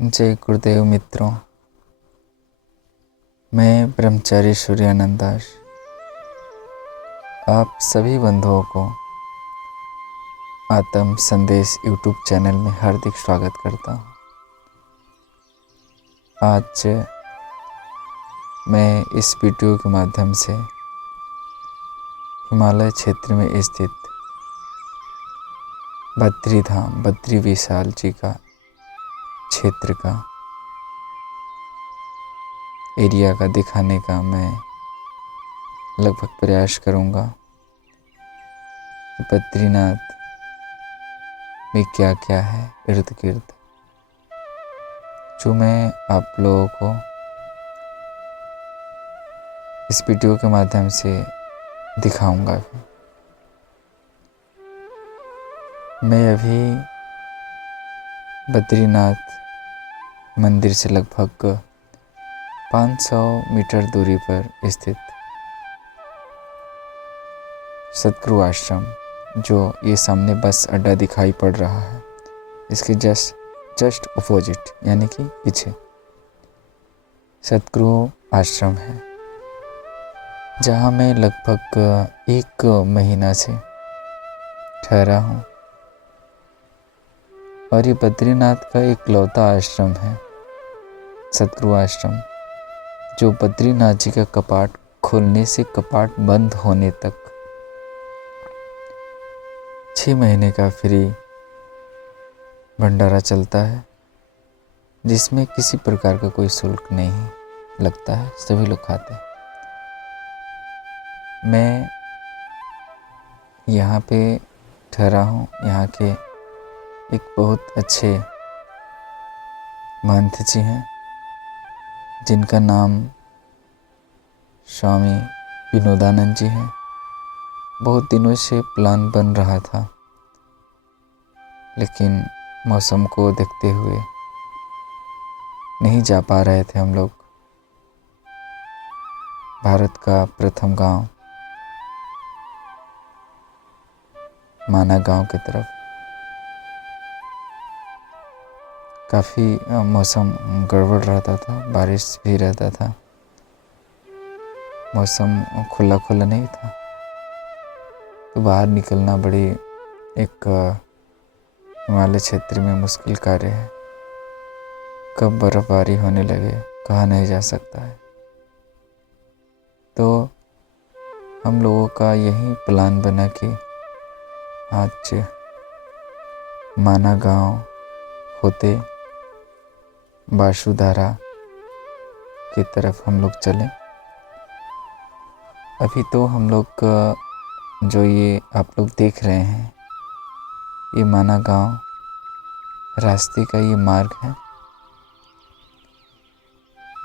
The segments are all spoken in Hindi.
जय गुरुदेव मित्रों। मैं ब्रह्मचारी सूर्यानंद दास आप सभी बंधुओं को आत्म संदेश यूट्यूब चैनल में हार्दिक स्वागत करता हूँ। आज मैं इस वीडियो के माध्यम से हिमालय क्षेत्र में स्थित बद्री धाम बद्री विशाल जी का क्षेत्र का एरिया का दिखाने का मैं लगभग प्रयास करूँगा कि बद्रीनाथ में क्या क्या है इर्द गिर्द, जो मैं आप लोगों को इस वीडियो के माध्यम से दिखाऊंगा। मैं अभी बद्रीनाथ मंदिर से लगभग 500 मीटर दूरी पर स्थित सतगुरु आश्रम, जो ये सामने बस अड्डा दिखाई पड़ रहा है, इसके जस्ट अपोजिट यानी कि पीछे सतगुरु आश्रम है, जहाँ मैं लगभग 1 महीना से ठहरा हूँ। और ये बद्रीनाथ का इकलौता आश्रम है, सतगुरु आश्रम, जो बद्रीनाथ जी का कपाट खोलने से कपाट बंद होने तक 6 महीने का फ्री भंडारा चलता है, जिसमें किसी प्रकार का कोई शुल्क नहीं लगता है, सभी लोग खाते हैं। मैं यहाँ पे ठहरा हूँ। यहाँ के एक बहुत अच्छे महंत जी हैं, जिनका नाम स्वामी विनोदानंद जी हैं। बहुत दिनों से प्लान बन रहा था, लेकिन मौसम को देखते हुए नहीं जा पा रहे थे हम लोग। भारत का प्रथम गांव माना गांव की तरफ काफ़ी मौसम गड़बड़ रहता था, बारिश भी रहता था, मौसम खुला खुला नहीं था, तो बाहर निकलना बड़ी एक हिमालय क्षेत्र में मुश्किल कार्य है। कब बर्फबारी होने लगे कहा नहीं जा सकता है। तो हम लोगों का यही प्लान बना कि आज माना गांव होते बाशुधारा की तरफ हम लोग चलें। अभी तो हम लोग का जो ये आप लोग देख रहे हैं, ये माना गांव रास्ते का ये मार्ग है।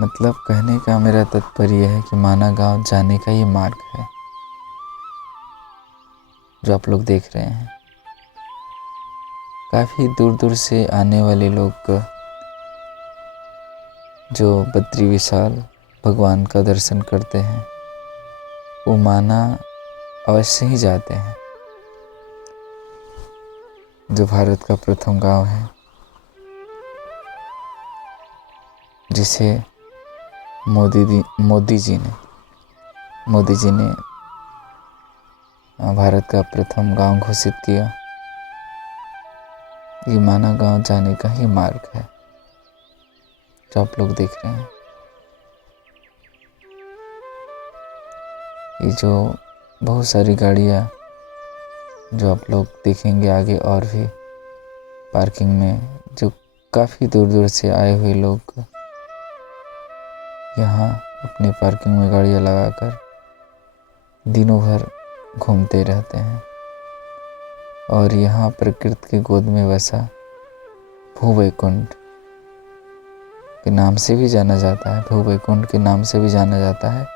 मतलब कहने का मेरा तात्पर्य है कि माना गांव जाने का ये मार्ग है, जो आप लोग देख रहे हैं। काफ़ी दूर दूर से आने वाले लोग जो बद्री विशाल भगवान का दर्शन करते हैं, वो माना अवश्य ही जाते हैं, जो भारत का प्रथम गांव है, जिसे मोदी जी ने भारत का प्रथम गांव घोषित किया। ये माना गांव जाने का ही मार्ग है, जो आप लोग देख रहे हैं। ये जो बहुत सारी गाड़ियाँ जो आप लोग देखेंगे आगे, और भी पार्किंग में जो काफ़ी दूर दूर से आए हुए लोग यहाँ अपनी पार्किंग में गाड़ियाँ लगाकर दिनों भर घूमते रहते हैं। और यहाँ प्रकृति की गोद में बसा भूवैकुंठ के नाम से भी जाना जाता है, भूवैकुंठ के नाम से भी जाना जाता है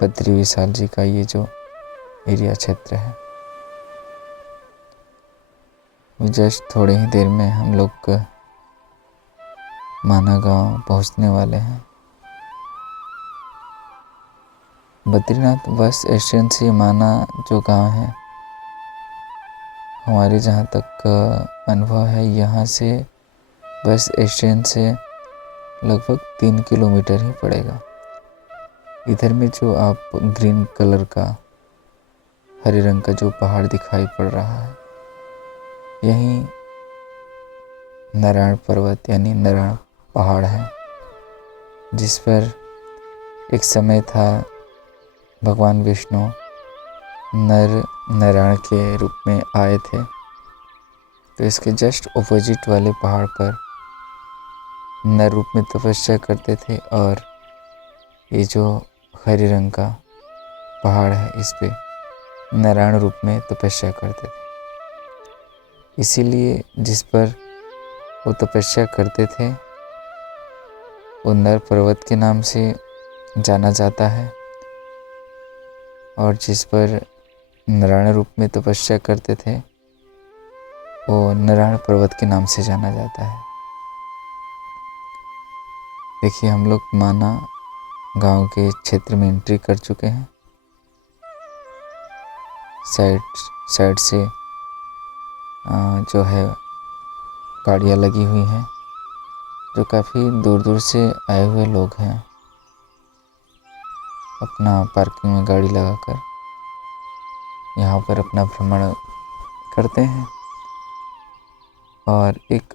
बद्री विशाल जी का ये जो एरिया क्षेत्र है। जस्ट थोड़े ही देर में हम लोग माना गांव पहुंचने वाले हैं। बद्रीनाथ बस स्टेशन से माना जो गांव है, हमारे जहाँ तक अनुभव है, यहाँ से बस स्टैंड से लगभग 3 किलोमीटर ही पड़ेगा। इधर में जो आप ग्रीन कलर का, हरे रंग का जो पहाड़ दिखाई पड़ रहा है, यही नारायण पर्वत यानी नारायण पहाड़ है, जिस पर एक समय था भगवान विष्णु नर नारायण के रूप में आए थे। तो इसके जस्ट ऑपोजिट वाले पहाड़ पर नर रूप में तपस्या करते थे, और ये जो हरे रंग का पहाड़ है, इस पे नारायण रूप में तपस्या करते थे। इसीलिए जिस पर वो तपस्या करते थे वो नर पर्वत के नाम से जाना जाता है, और जिस पर नारायण रूप में तपस्या करते थे वो नारायण पर्वत के नाम से जाना जाता है। देखिए, हम लोग माना गांव के क्षेत्र में एंट्री कर चुके हैं। साइड से जो है गाड़ियाँ लगी हुई हैं, जो काफ़ी दूर दूर से आए हुए लोग हैं, अपना पार्किंग में गाड़ी लगाकर यहाँ पर अपना भ्रमण करते हैं, और एक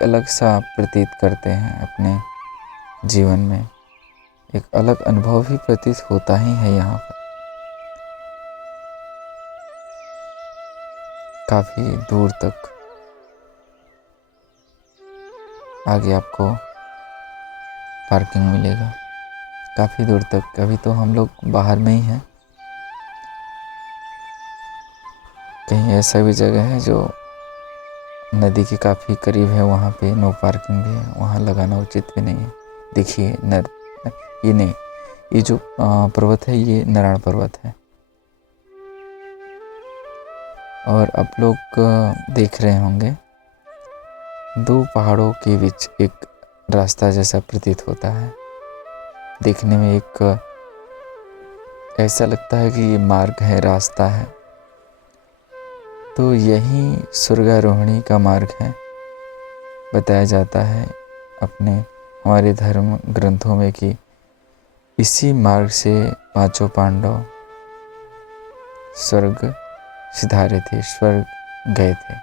अलग सा प्रतीत करते हैं अपने जीवन में। एक अलग अनुभव ही प्रतीत होता ही है यहाँ पर। काफ़ी दूर तक आगे आपको पार्किंग मिलेगा, काफ़ी दूर तक। अभी तो हम लोग बाहर में ही हैं। कहीं ऐसा भी जगह है जो नदी के काफ़ी करीब है, वहाँ पे नो पार्किंग भी है, वहाँ लगाना उचित भी नहीं है। देखिए ये जो पर्वत है, ये नारायण पर्वत है, और आप लोग देख रहे होंगे 2 पहाड़ों के बीच एक रास्ता जैसा प्रतीत होता है। देखने में एक ऐसा लगता है कि ये मार्ग है, रास्ता है। तो यही स्वर्गारोहणी का मार्ग है। बताया जाता है हमारे धर्म ग्रंथों में कि इसी मार्ग से 5 पांडव स्वर्ग सिधारे थे, स्वर्ग गए थे।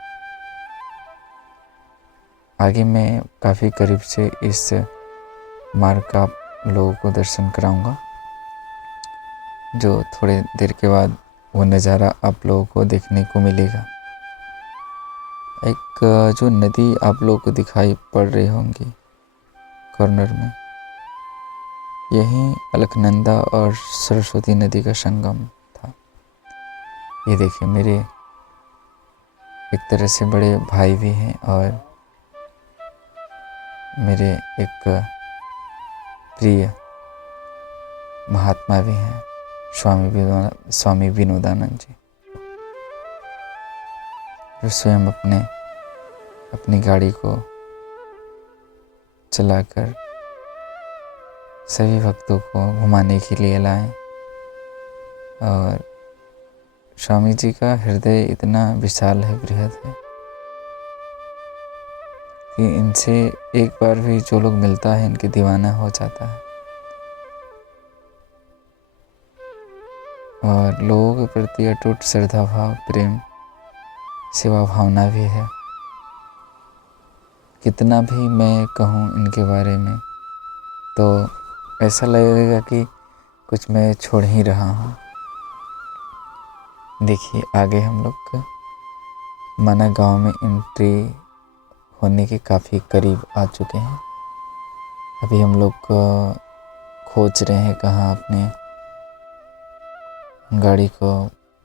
आगे मैं काफ़ी करीब से इस मार्ग का आप लोगों को दर्शन कराऊंगा, जो थोड़े देर के बाद वो नज़ारा आप लोगों को देखने को मिलेगा। एक जो नदी आप लोगों को दिखाई पड़ रही होंगी कॉर्नर में, यही अलकनंदा और सरस्वती नदी का संगम था। ये देखिए, मेरे एक तरह से बड़े भाई भी हैं और मेरे एक प्रिय महात्मा भी हैं, स्वामी विनोदानंद जी, जो स्वयं अपनी गाड़ी को चलाकर सभी भक्तों को घुमाने के लिए लाए। और स्वामी जी का हृदय इतना विशाल है, बृहद है, कि इनसे एक बार भी जो लोग मिलता है इनके दीवाना हो जाता है। और लोगों के प्रति अटूट श्रद्धा भाव, प्रेम, सेवा भावना भी है। कितना भी मैं कहूँ इनके बारे में तो ऐसा लगेगा कि कुछ मैं छोड़ ही रहा हूँ। देखिए, आगे हम लोग माना गांव में एंट्री होने के काफ़ी करीब आ चुके हैं। अभी हम लोग खोज रहे हैं कहाँ अपने गाड़ी को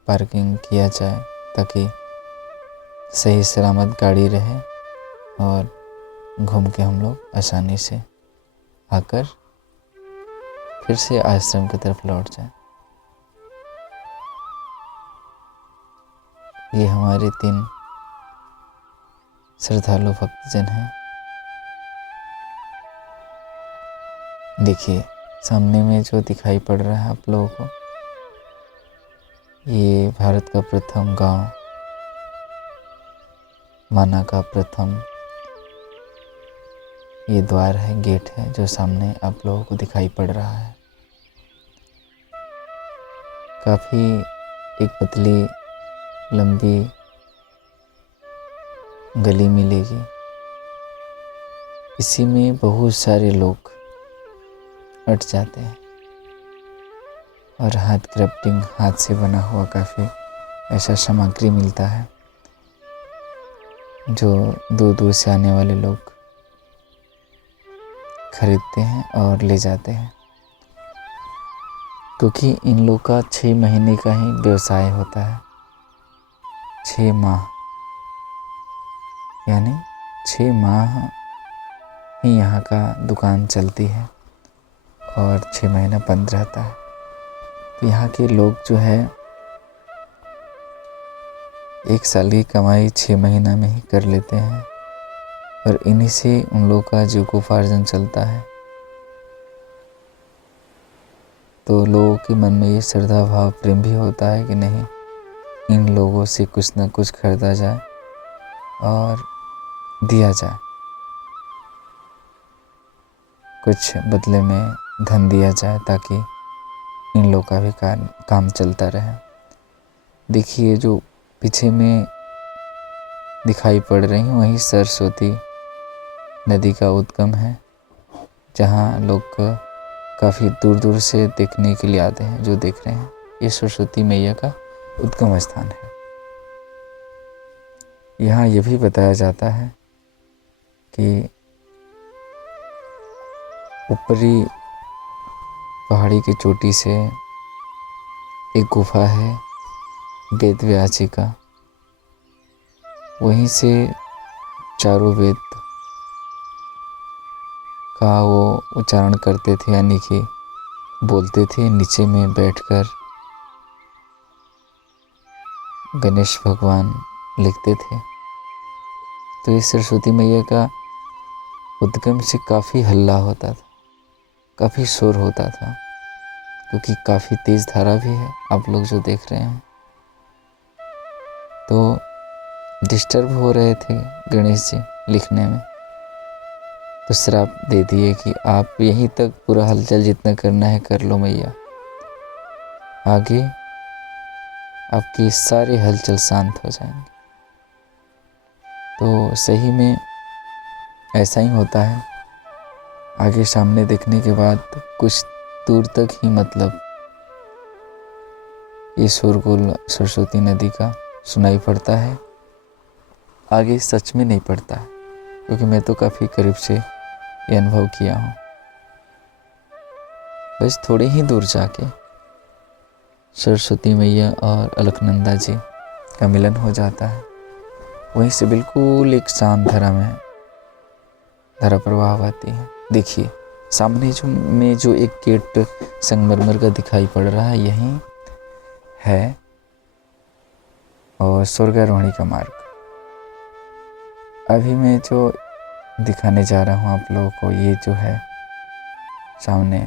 पार्किंग किया जाए, ताकि सही सलामत गाड़ी रहे और घूम के हम लोग आसानी से आकर फिर से आश्रम की तरफ लौट जाए। ये हमारे 3 श्रद्धालु भक्तजन हैं। देखिए, सामने में जो दिखाई पड़ रहा है आप लोगों को, ये भारत का प्रथम गांव, माना का प्रथम ये द्वार है, गेट है, जो सामने आप लोगों को दिखाई पड़ रहा है। काफ़ी एक पतली लंबी गली मिलेगी। इसी में बहुत सारे लोग अट जाते हैं और हाथ क्राफ्टिंग, हाथ से बना हुआ काफ़ी ऐसा सामग्री मिलता है जो दूर दूर से आने वाले लोग खरीदते हैं और ले जाते हैं, क्योंकि इन लोग का 6 महीने का ही व्यवसाय होता है। 6 माह यानी 6 माह ही यहाँ का दुकान चलती है और 6 महीना बंद रहता है। तो यहाँ के लोग जो है 1 साल की कमाई 6 महीना में ही कर लेते हैं और इन्हीं से उन लोग का जीविकोपार्जन चलता है। तो लोगों के मन में ये श्रद्धा भाव प्रेम भी होता है कि नहीं, इन लोगों से कुछ न कुछ खरीदा जाए और दिया जाए, कुछ बदले में धन दिया जाए ताकि इन लोगों का भी काम चलता रहे। देखिए जो पीछे में दिखाई पड़ रही हैं वही सरस्वती नदी का उद्गम है, जहाँ लोग काफ़ी दूर दूर से देखने के लिए आते हैं। जो देख रहे हैं ये सरस्वती मैया का उद्गम स्थान है। यहाँ ये भी बताया जाता है कि ऊपरी पहाड़ी की चोटी से एक गुफा है वेद व्यास जी का, वहीं से चारों वेद का वो उच्चारण करते थे, यानी कि बोलते थे। नीचे में बैठकर गणेश भगवान लिखते थे। तो इस सरस्वती मैया का उद्गम से काफ़ी हल्ला होता था, काफ़ी शोर होता था, क्योंकि काफ़ी तेज़ धारा भी है, आप लोग जो देख रहे हैं। तो डिस्टर्ब हो रहे थे गणेश जी लिखने में, तो श्राप दे दिए कि आप यहीं तक पूरा हलचल जितना करना है कर लो मैया, आगे आपकी सारे हलचल शांत हो जाएंगे। तो सही में ऐसा ही होता है। आगे सामने देखने के बाद कुछ दूर तक ही मतलब ये शोरगुल सरस्वती नदी का सुनाई पड़ता है, आगे सच में नहीं पड़ता है, क्योंकि मैं तो काफ़ी करीब से ये अनुभव किया हूँ। बस थोड़े ही दूर जाके सरस्वती मैया और अलकनंदा जी का मिलन हो जाता है। वहीं से बिल्कुल एक शांत धारा प्रवाह आती है। देखिए सामने जो एक गेट संगमरमर का दिखाई पड़ रहा है, यही है और स्वर्गारोहणी का मार्ग। अभी मैं जो दिखाने जा रहा हूँ आप लोगों को, ये जो है सामने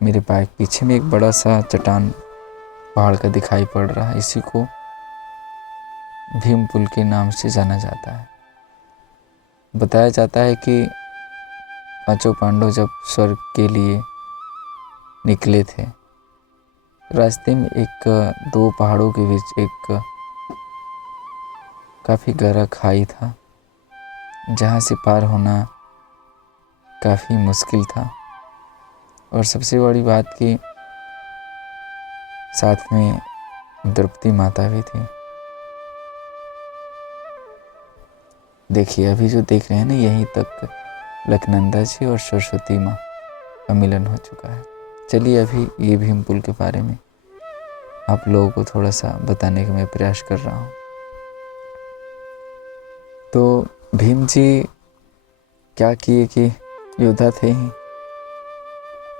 मेरे बाइक पीछे में एक बड़ा सा चट्टान पहाड़ का दिखाई पड़ रहा है। इसी को भीम पुल के नाम से जाना जाता है। बताया जाता है कि पांचों पांडव जब स्वर्ग के लिए निकले थे, रास्ते में एक 2 पहाड़ों के बीच एक काफ़ी गहरा खाई था, जहाँ से पार होना काफ़ी मुश्किल था। और सबसे बड़ी बात कि साथ में द्रौपदी माता भी थी। देखिए अभी जो देख रहे हैं ना, यहीं तक अलकनंदा जी और सरस्वती माँ का मिलन हो चुका है। चलिए अभी ये भीम पुल के बारे में आप लोगों को थोड़ा सा बताने का मैं प्रयास कर रहा हूँ। तो भीम जी क्या किए कि योद्धा थे ही,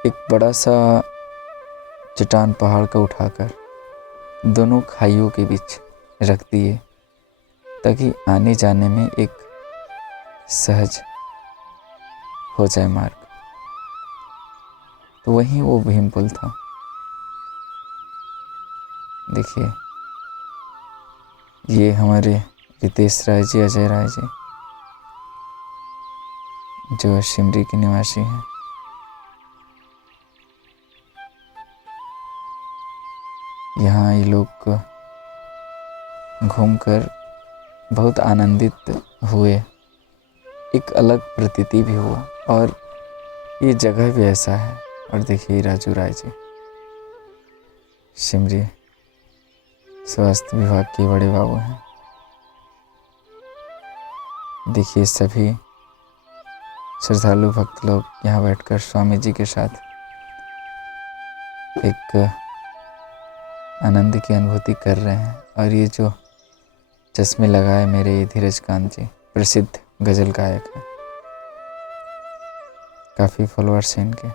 एक बड़ा सा चट्टान पहाड़ का उठाकर दोनों खाइयों के बीच रख दिए, ताकि आने जाने में एक सहज हो जाए मार्ग। तो वहीं वो भीम पुल था। देखिए ये हमारे रितेश राय जी, अजय राय जी जो शिमरी के निवासी हैं। यहाँ ये लोग घूमकर बहुत आनंदित हुए, एक अलग प्रतीति भी हुआ और ये जगह भी ऐसा है। और देखिए राजू राय जी शिमरी स्वास्थ्य विभाग के बड़े बाबू हैं। देखिए सभी श्रद्धालु भक्त लोग यहाँ बैठकर स्वामी जी के साथ एक आनंद की अनुभूति कर रहे हैं। और ये जो चश्मे लगाए मेरे, ये धीरज कांत जी प्रसिद्ध गज़ल गायक हैं, काफ़ी फॉलोअर्स हैं इनके।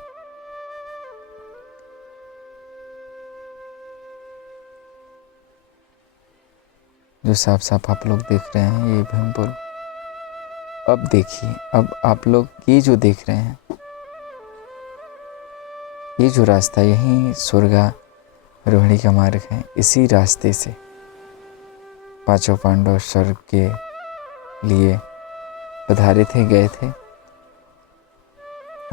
जो साफ साफ आप लोग देख रहे हैं ये भीमपुर। अब देखिए, अब आप लोग ये जो देख रहे हैं, ये जो रास्ता, यही स्वर्गारोहिणी का मार्ग है। इसी रास्ते से पांचों पांडव स्वर्ग के लिए पधारे थे, गए थे।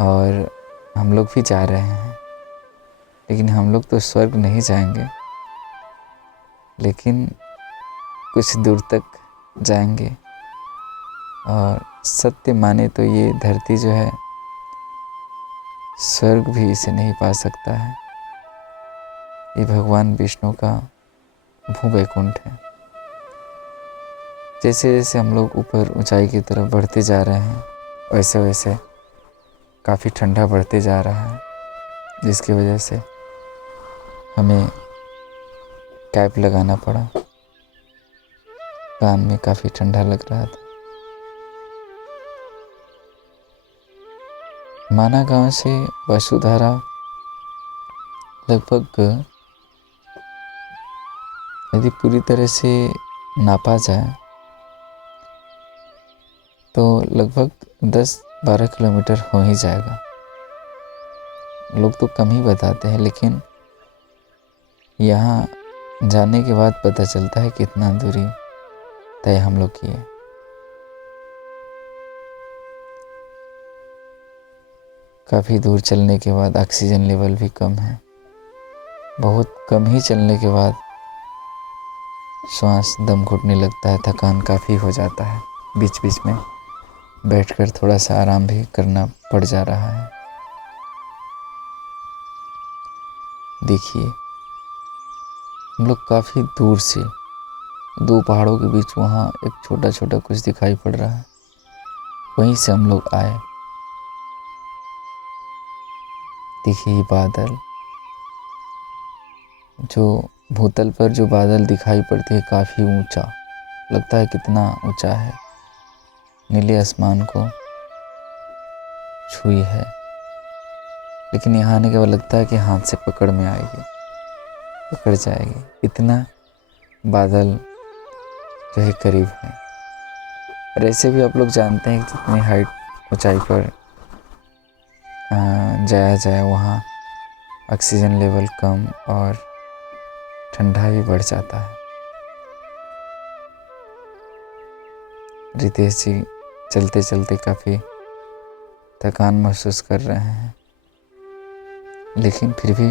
और हम लोग भी जा रहे हैं, लेकिन हम लोग तो स्वर्ग नहीं जाएंगे, लेकिन कुछ दूर तक जाएंगे। और सत्य माने तो ये धरती जो है, स्वर्ग भी इसे नहीं पा सकता है। ये भगवान विष्णु का भूवैकुंठ है। जैसे जैसे हम लोग ऊपर ऊंचाई की तरफ बढ़ते जा रहे हैं, वैसे वैसे काफ़ी ठंडा बढ़ते जा रहा है, जिसकी वजह से हमें कैप लगाना पड़ा। कान में काफ़ी ठंडा लग रहा था। माना गांव से वसुधारा लगभग, यदि पूरी तरह से नापा जाए तो लगभग 10-12 किलोमीटर हो ही जाएगा। लोग तो कम ही बताते हैं, लेकिन यहाँ जाने के बाद पता चलता है कितना दूरी तय हम लोग किए। काफ़ी दूर चलने के बाद ऑक्सीजन लेवल भी कम है। बहुत कम ही चलने के बाद श्वास दम घुटने लगता है, थकान काफ़ी हो जाता है। बीच बीच में बैठकर थोड़ा सा आराम भी करना पड़ जा रहा है। देखिए हम लोग काफ़ी दूर से, दो पहाड़ों के बीच वहाँ एक छोटा छोटा कुछ दिखाई पड़ रहा है, वहीं से हम लोग आए। देखिए बादल, जो भूतल पर जो बादल दिखाई पड़ती है, काफ़ी ऊंचा लगता है, कितना ऊंचा है, नीले आसमान को छुई है। लेकिन यहाँ आने के बाद लगता है कि हाथ से पकड़ में आएगी, पकड़ जाएगी, इतना बादल जो है करीब है। और ऐसे भी आप लोग जानते हैं कि जितनी हाइट ऊंचाई पर जाया जाए, वहाँ ऑक्सीजन लेवल कम और ठंडा भी बढ़ जाता है। रितेश जी चलते चलते काफ़ी थकान महसूस कर रहे हैं, लेकिन फिर भी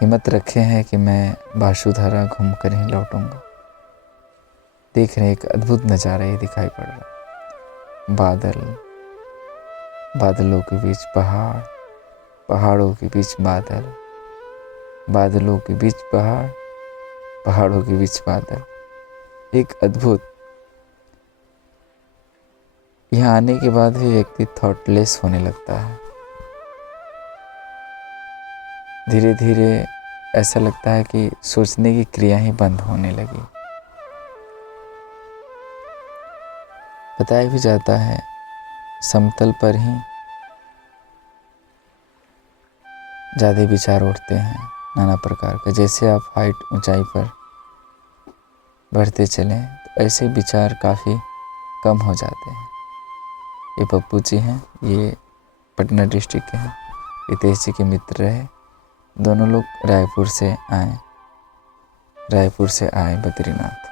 हिम्मत रखे हैं कि मैं वासुधारा घूम कर ही लौटूंगा। देख रहे हैं एक अद्भुत नज़ारा ही दिखाई पड़ रहा है। बादल, बादलों के बीच पहाड़, पहाड़ों के बीच बादल, बादलों के बीच पहाड़, पहाड़ों के बीच बादल, एक अद्भुत। यहाँ आने के बाद भी व्यक्ति थॉटलेस होने लगता है। धीरे धीरे ऐसा लगता है कि सोचने की क्रिया ही बंद होने लगी। बताया भी जाता है समतल पर ही ज़्यादा विचार उठते हैं नाना प्रकार के। जैसे आप हाइट ऊंचाई पर बढ़ते चलें तो ऐसे विचार काफ़ी कम हो जाते हैं। ये पप्पू जी हैं, ये पटना डिस्ट्रिक्ट के हैं, रितेश जी के मित्र रहे। दोनों लोग रायपुर से आए बद्रीनाथ।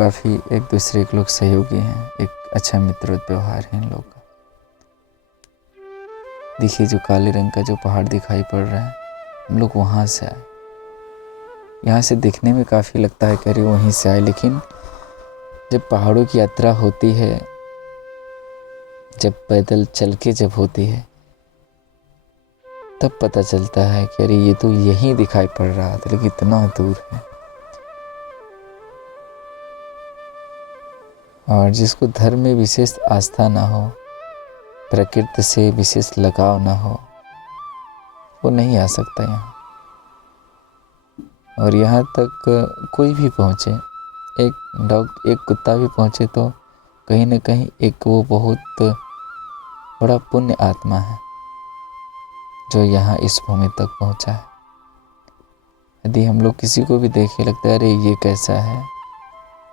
काफ़ी एक दूसरे के लोग सहयोगी हैं, एक अच्छा मित्र व्यवहार है इन लोग का। देखिए जो काले रंग का जो पहाड़ दिखाई पड़ रहा है, हम लोग वहाँ से आए। यहाँ से दिखने में काफ़ी लगता है कि अरे वहीं से आए, लेकिन जब पहाड़ों की यात्रा होती है, जब पैदल चल के जब होती है, तब पता चलता है कि अरे ये तो यहीं दिखाई पड़ रहा था, लेकिन इतना दूर है। और जिसको धर्म में विशेष आस्था ना हो, प्रकृति से विशेष लगाव ना हो, वो नहीं आ सकता यहाँ। और यहाँ तक कोई भी पहुँचे, एक कुत्ता भी पहुँचे तो कहीं न कहीं एक वो बहुत बड़ा पुण्य आत्मा है जो यहाँ इस भूमि तक पहुँचा है। यदि हम लोग किसी को भी देखे लगता है अरे ये कैसा है,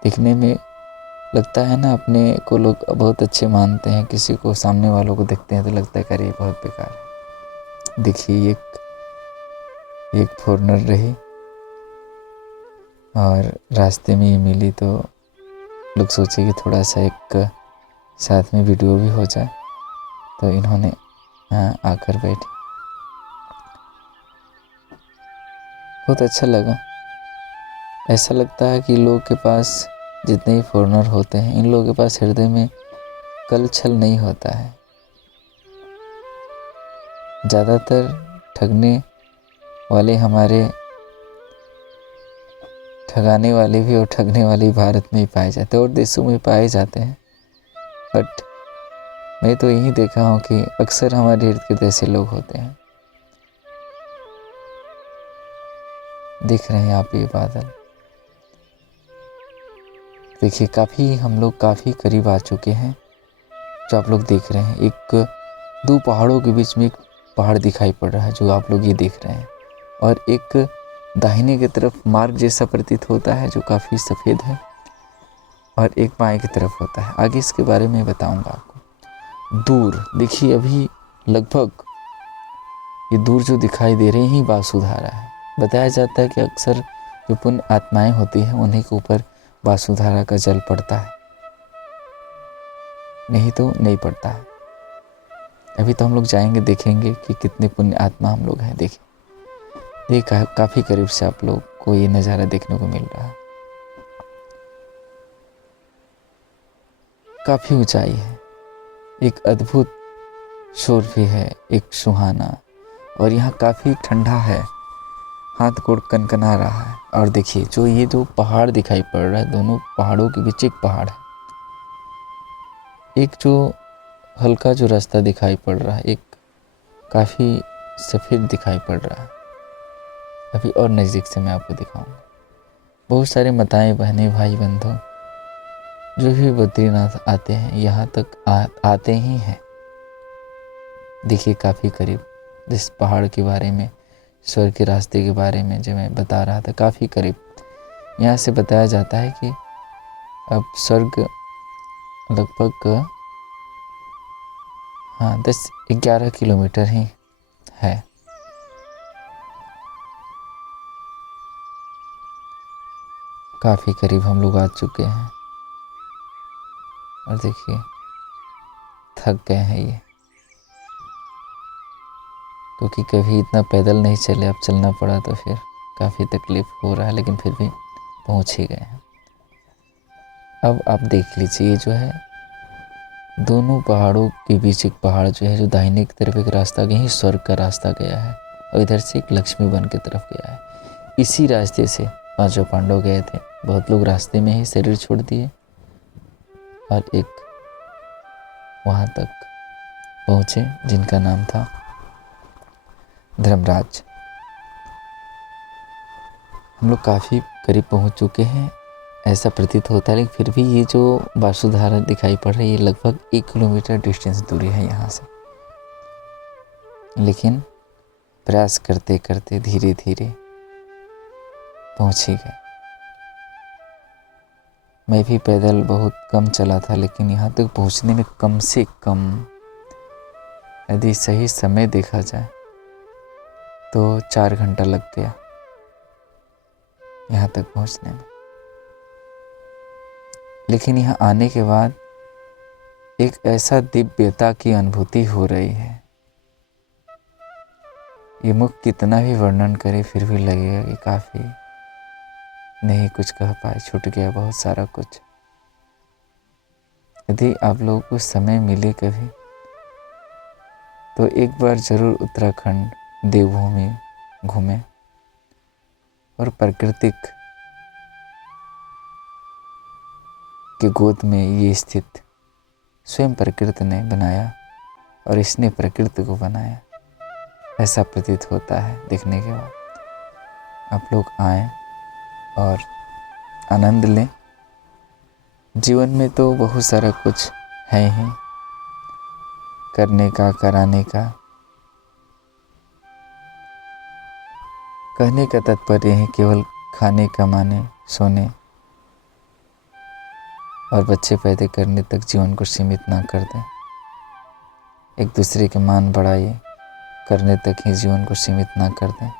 दिखने में लगता है ना, अपने को लोग बहुत अच्छे मानते हैं, किसी को सामने वालों को देखते हैं तो लगता है कि अरे बहुत बेकार है। देखिए एक फॉरेनर रही और रास्ते में ही मिली, तो लोग सोचे कि थोड़ा सा एक साथ में वीडियो भी हो जाए, तो इन्होंने आकर बैठी। बहुत अच्छा लगा। ऐसा लगता है कि लोग के पास जितने ही फॉरेनर होते हैं, इन लोगों के पास हृदय में कल छल नहीं होता है। ज़्यादातर ठगने वाले ठगाने वाले भी और ठगने वाले भी भारत में ही पाए जाते हैं और देशों में पाए जाते हैं। बट मैं तो यही देखा हूँ कि अक्सर हमारे इर्द गिर्द ऐसे लोग होते हैं। दिख रहे हैं आप ये बादल, देखिए हम लोग काफ़ी करीब आ चुके हैं। जो आप लोग देख रहे हैं, दो पहाड़ों के बीच में एक पहाड़ दिखाई पड़ रहा है जो आप लोग ये देख रहे हैं, और एक दाहिने की तरफ मार्ग जैसा प्रतीत होता है जो काफ़ी सफ़ेद है, और एक बाएं की तरफ होता है। आगे इसके बारे में बताऊंगा आपको। दूर देखिए, अभी लगभग ये दूर जो दिखाई दे रही ही वासुधारा है। बताया जाता है कि अक्सर जो पुण्य आत्माएं होती हैं उन्हीं के ऊपर वासुधारा का जल पड़ता है, नहीं तो नहीं पड़ता है। अभी तो हम लोग जाएंगे, देखेंगे कि कितने पुण्य आत्मा हम लोग हैं। देखिए काफ़ी करीब से आप लोग को ये नज़ारा देखने को मिल रहा है। काफ़ी ऊंचाई है, एक अद्भुत शोर भी है, एक सुहाना, और यहाँ काफ़ी ठंडा है, हाथ गोड़ कनकना रहा है। और देखिए जो पहाड़ दिखाई पड़ रहा है, दोनों पहाड़ों के बीच एक पहाड़ है। एक जो हल्का जो रास्ता दिखाई पड़ रहा है, एक काफ़ी सफ़ेद दिखाई पड़ रहा है। अभी और नज़दीक से मैं आपको दिखाऊंगा। बहुत सारे माताएं, बहनें, भाई बंधु जो भी बद्रीनाथ आते हैं, यहाँ तक आते ही हैं। देखिए काफ़ी करीब, जिस पहाड़ के बारे में, स्वर्ग के रास्ते के बारे में जो मैं बता रहा था, काफ़ी करीब। यहाँ से बताया जाता है कि अब स्वर्ग लगभग 10-11 किलोमीटर ही है। काफ़ी करीब हम लोग आ चुके हैं, और देखिए थक गए हैं ये, क्योंकि कभी इतना पैदल नहीं चले, अब चलना पड़ा तो फिर काफ़ी तकलीफ़ हो रहा है, लेकिन फिर भी पहुंच ही गए हैं। अब आप देख लीजिए, ये जो है दोनों पहाड़ों के बीच एक पहाड़ जो है, जो दाहिने की तरफ एक रास्ता गया है, स्वर्ग का रास्ता गया है, और इधर से एक लक्ष्मी वन की तरफ गया है। इसी रास्ते से पांचों पांडव गए थे। बहुत लोग रास्ते में ही शरीर छोड़ दिए, और एक वहाँ तक पहुँचे जिनका नाम था धर्मराज। हम लोग काफ़ी करीब पहुँच चुके हैं ऐसा प्रतीत होता है, लेकिन फिर भी ये जो वासुधारा दिखाई पड़ रही है, लगभग 1 किलोमीटर डिस्टेंस दूरी है यहाँ से। लेकिन प्रयास करते करते धीरे धीरे पहुँच ही गए। मैं भी पैदल बहुत कम चला था, लेकिन यहाँ तक पहुँचने में कम से कम, यदि सही समय देखा जाए तो 4 घंटा लग गया यहाँ तक पहुँचने में। लेकिन यहाँ आने के बाद एक ऐसा दिव्यता की अनुभूति हो रही है, ये मुख कितना भी वर्णन करे फिर भी लगेगा कि काफ़ी नहीं कुछ कह पाए, छूट गया बहुत सारा कुछ। यदि आप लोगों को समय मिले कभी तो एक बार ज़रूर उत्तराखंड देवभूमि घूमें और प्राकृतिक के गोद में ये स्थित स्वयं प्रकृति ने बनाया और इसने प्रकृति को बनाया, ऐसा प्रतीत होता है देखने के बाद। आप लोग आएं और आनंद लें। जीवन में तो बहुत सारा कुछ है ही करने का, कराने का। कहने का तात्पर्य है केवल खाने, कमाने, सोने और बच्चे पैदा करने तक जीवन को सीमित ना कर दें। एक दूसरे के मान बढ़ाई करने तक ही जीवन को सीमित ना कर दें।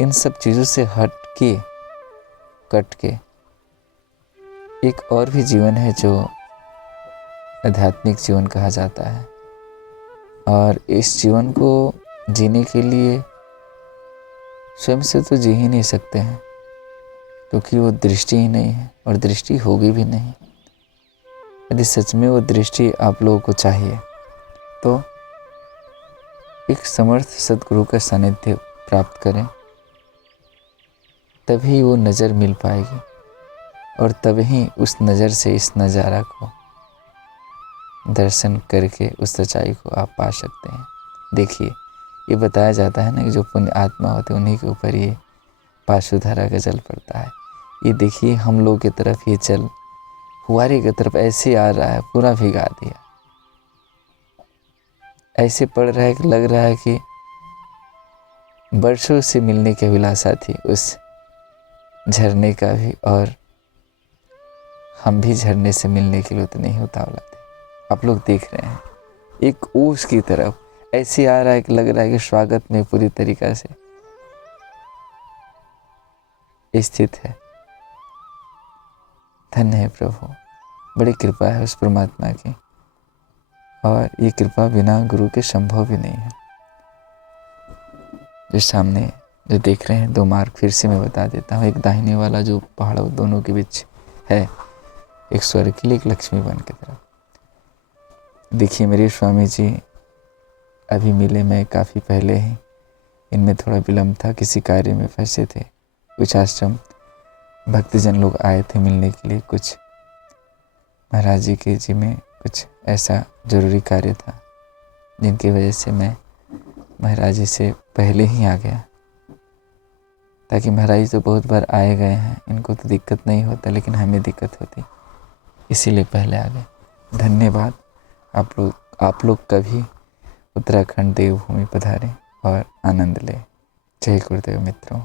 इन सब चीज़ों से कट के एक और भी जीवन है जो आध्यात्मिक जीवन कहा जाता है, और इस जीवन को जीने के लिए स्वयं से तो जी ही नहीं सकते हैं, क्योंकि वो दृष्टि ही नहीं है और दृष्टि होगी भी नहीं। यदि सच में वो दृष्टि आप लोगों को चाहिए तो एक समर्थ सद्गुरु का सानिध्य प्राप्त करें, तभी वो नज़र मिल पाएगी और तभी उस नज़र से इस नज़ारा को दर्शन करके उस सच्चाई को आप पा सकते हैं। देखिए, ये बताया जाता है ना कि जो पुण्य आत्मा होते हैं उन्हीं के ऊपर ये पाशुधारा का जल पड़ता है। ये देखिए, हम लोग की तरफ ये जल फुहारे की तरफ ऐसे आ रहा है, पूरा भिगा दिया, ऐसे पड़ रहा है कि लग रहा है कि वर्षों से मिलने की अभिलाषा थी उस झरने का भी, और हम भी झरने से मिलने के लिए उतने ही उतावला थे। आप लोग देख रहे हैं एक ओस की तरफ ऐसे आ रहा है कि लग रहा है कि स्वागत में पूरी तरीक़ा से स्थित है। धन्य है प्रभु, बड़ी कृपा है उस परमात्मा की, और ये कृपा बिना गुरु के संभव भी नहीं है। जो सामने जो देख रहे हैं 2 मार्ग फिर से मैं बता देता हूँ। एक दाहिने वाला जो पहाड़ों दोनों के बीच है, एक स्वर्ग के लिए, एक लक्ष्मी वन की तरफ। देखिए, मेरे स्वामी जी अभी मिले, मैं काफ़ी पहले ही, इनमें थोड़ा विलम्ब था, किसी कार्य में फंसे थे। कुछ आश्रम भक्तजन लोग आए थे मिलने के लिए, कुछ महाराज जी के जी में कुछ ऐसा ज़रूरी कार्य था जिनकी वजह से मैं महाराज जी से पहले ही आ गया, ताकि महाराज जी तो बहुत बार आए गए हैं, इनको तो दिक्कत नहीं होता, लेकिन हमें दिक्कत होती, इसीलिए पहले आ गए। धन्यवाद। आप लोग कभी उत्तराखंड देवभूमि पधारें और आनंद लें। जय गुरुदेव मित्रों।